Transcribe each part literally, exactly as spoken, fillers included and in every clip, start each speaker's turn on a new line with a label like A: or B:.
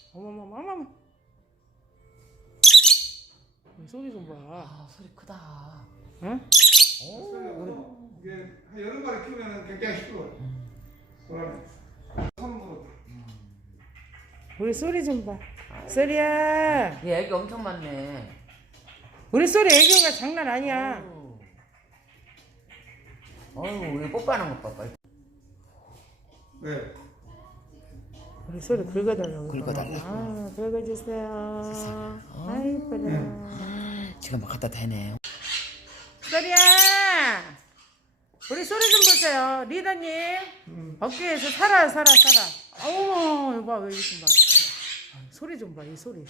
A: 어머머머머. 소리 좀 봐.
B: 아, 소리 크다.
A: 응?
C: 오. 이게 한 여러 마리 키우면 굉장히 시끄러워요. 그러네. 선물로.
A: 우리 소리 좀 봐. 소리야.
B: 얘 애기 엄청 많네.
A: 우리 소리 애교가 장난 아니야.
B: 어휴. 어휴, 우리 뽀뽀하는 것 봐봐.
C: 네.
A: 우리 소리 긁어달라고.
B: 긁어달라.
A: 아, 긁어주세요. 아이, 이쁘다.
B: 지가 막 갖다 대네.
A: 소리야. 우리 소리 좀 보세요. 리더님.
C: 음.
A: 어깨에서 살아, 살아, 살아. 어머, 이거 봐, 왜 이리 좀 봐. 소리 좀 봐, 이 소리.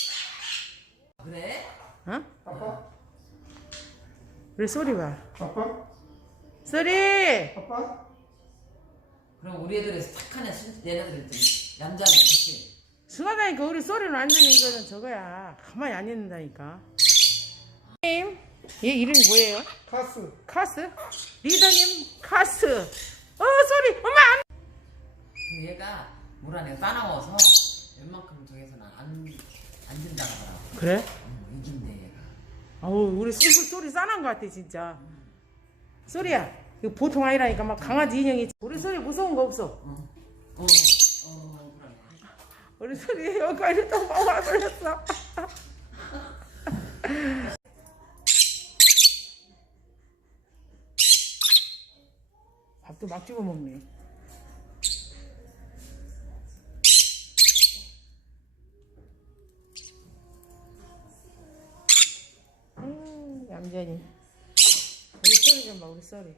B: 그래?
A: 어?
C: 아빠?
A: 우리 소리 봐.
C: 아빠?
A: 소리!
C: 아빠?
B: 그럼 우리 애들에서 착한 애, 순- 얘네들은 좀 얌전해, 그치?
A: 순하다니까 우리 소리는 완전히 이거는 저거야. 가만히 안 있는다니까. 님, 얘 이름이 뭐예요?
C: 카스.
A: 카스? 리더님 카스. 어 소리 엄마 안.
B: 근데 얘가 물 안에 싸나워서 웬만큼 저기서는 안, 안 된다고 하더라고.
A: 그래?
B: 응, 이긴대, 얘가.
A: 아우 우리 소리, 소리 싸난 것 같아 진짜. 소리야 이거 보통 아니라니까 막 강아지 인형이. 우리 소리 무서운 거 없어.
B: 어, 어, 어, 그러네.
A: 우리 소리 여기까지 또 막 걸렸어. 밥도 막 집어 먹네. 음, 얌전히. 우리 소리 좀 봐, 우리 소리.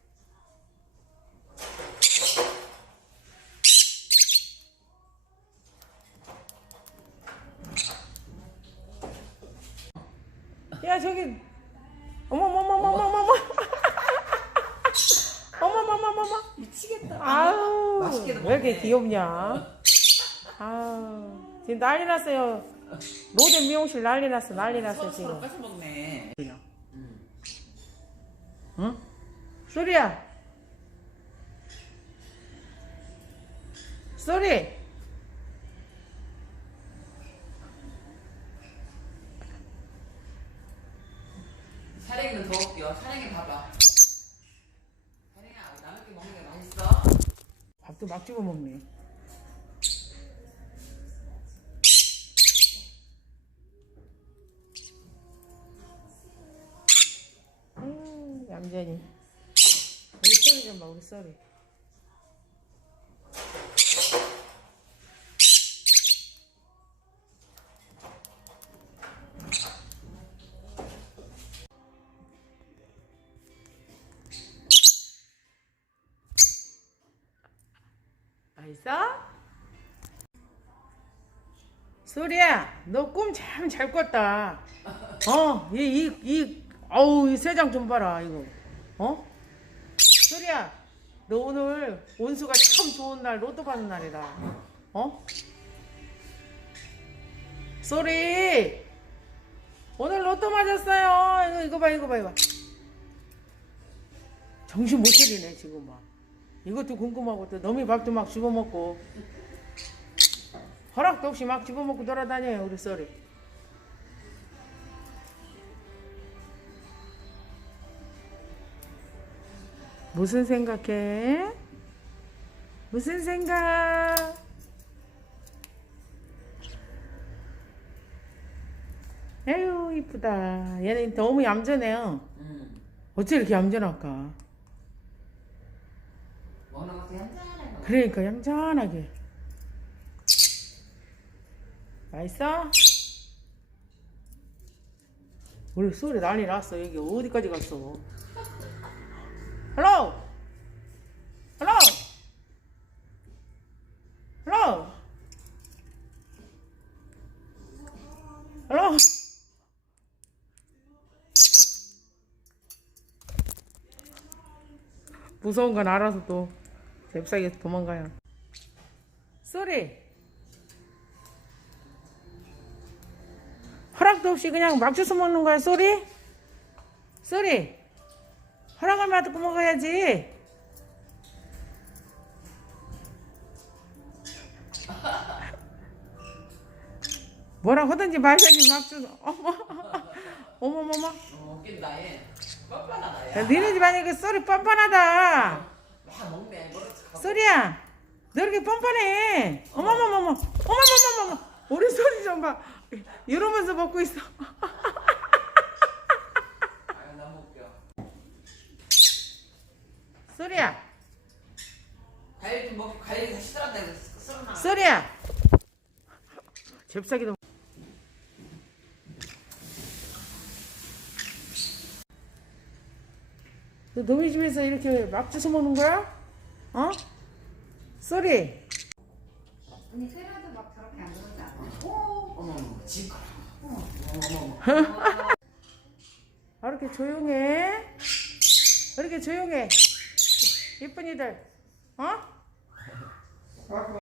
A: 야, 저기. 어머머머머머머머. 어머머머머머. 미치겠다. 아우.
B: 맛있게도
A: 왜 이렇게
B: 먹네.
A: 귀엽냐. 아우. 지금 난리 났어요. 로제 미용실 난리 났어, 난리 났어,
B: 서로
A: 지금.
B: 뺏어 먹네.
A: 그냥.
B: 응.
A: 응? 소리야. 소리.
B: 사랑이는 더 웃겨. 사랑이 봐봐. 사랑아, 남의 게 먹는 게 맛있어?
A: 밥도 막 집어 먹네. 음, 얌전히. 우리 소리 좀 봐, 우리 소리. 맛있어? 소리야, 너 꿈 참 잘 꿨다. 어, 이, 이, 이, 어우, 이 세 장 좀 봐라, 이거. 어? 소리야, 너 오늘 온수가 참 좋은 날, 로또 받는 날이다. 어? 소리, 오늘 로또 맞았어요. 이거, 이거 봐, 이거 봐, 이거 봐. 정신 못 차리네, 지금 막. 이것도 궁금하고, 또 너미 밥도 막 집어먹고. 허락도 없이 막 집어먹고 돌아다녀요, 우리 소리. 무슨 생각해? 무슨 생각? 에휴, 이쁘다. 얘는 너무 얌전해요.
B: 응.
A: 어째 이렇게 얌전할까?
B: 먹는 것도 얌전해.
A: 그러니까 얌전하게. 맛있어? 우리 소리 난리 났어. 여기 어디까지 갔어? 헬로! 헬로! 헬로! 헬로! 무서운 건 알아서 또 잽싸게 도망가요. 소리! 허락도 없이 그냥 막 주워 먹는 거야, 소리? 소리! 허락을 받고 먹어야지. 뭐라 하든지 말든지 막 주. 어머, 어머머머.
B: 어, 웃긴다 얘. 뻔뻔하다
A: 야,
B: 야.
A: 니네 집안에 그 썰이 뻔뻔하다.
B: 와 먹네. 머리카락.
A: 썰이야, 너 이렇게 뻔뻔해. 어머머머머, 어머머머머. 우리 소리 좀 봐. 이러면서 먹고 있어.
B: 아유 너무 웃겨.
A: 썰이야,
B: 과일 좀 먹기 과일이 다 시들한다 이거 썰어놔.
A: 썰이야. 잽싸기도. 너 너희 집에서 이렇게 막 주워 먹는 거야? 어? 쏘리.
D: 언니 세라도 막 저렇게 안 그러지 않아?
B: 어머머 지금. 어머머.
A: 아, 이렇게 조용해? 왜 이렇게 조용해? 이쁜이들, 어?
C: 아,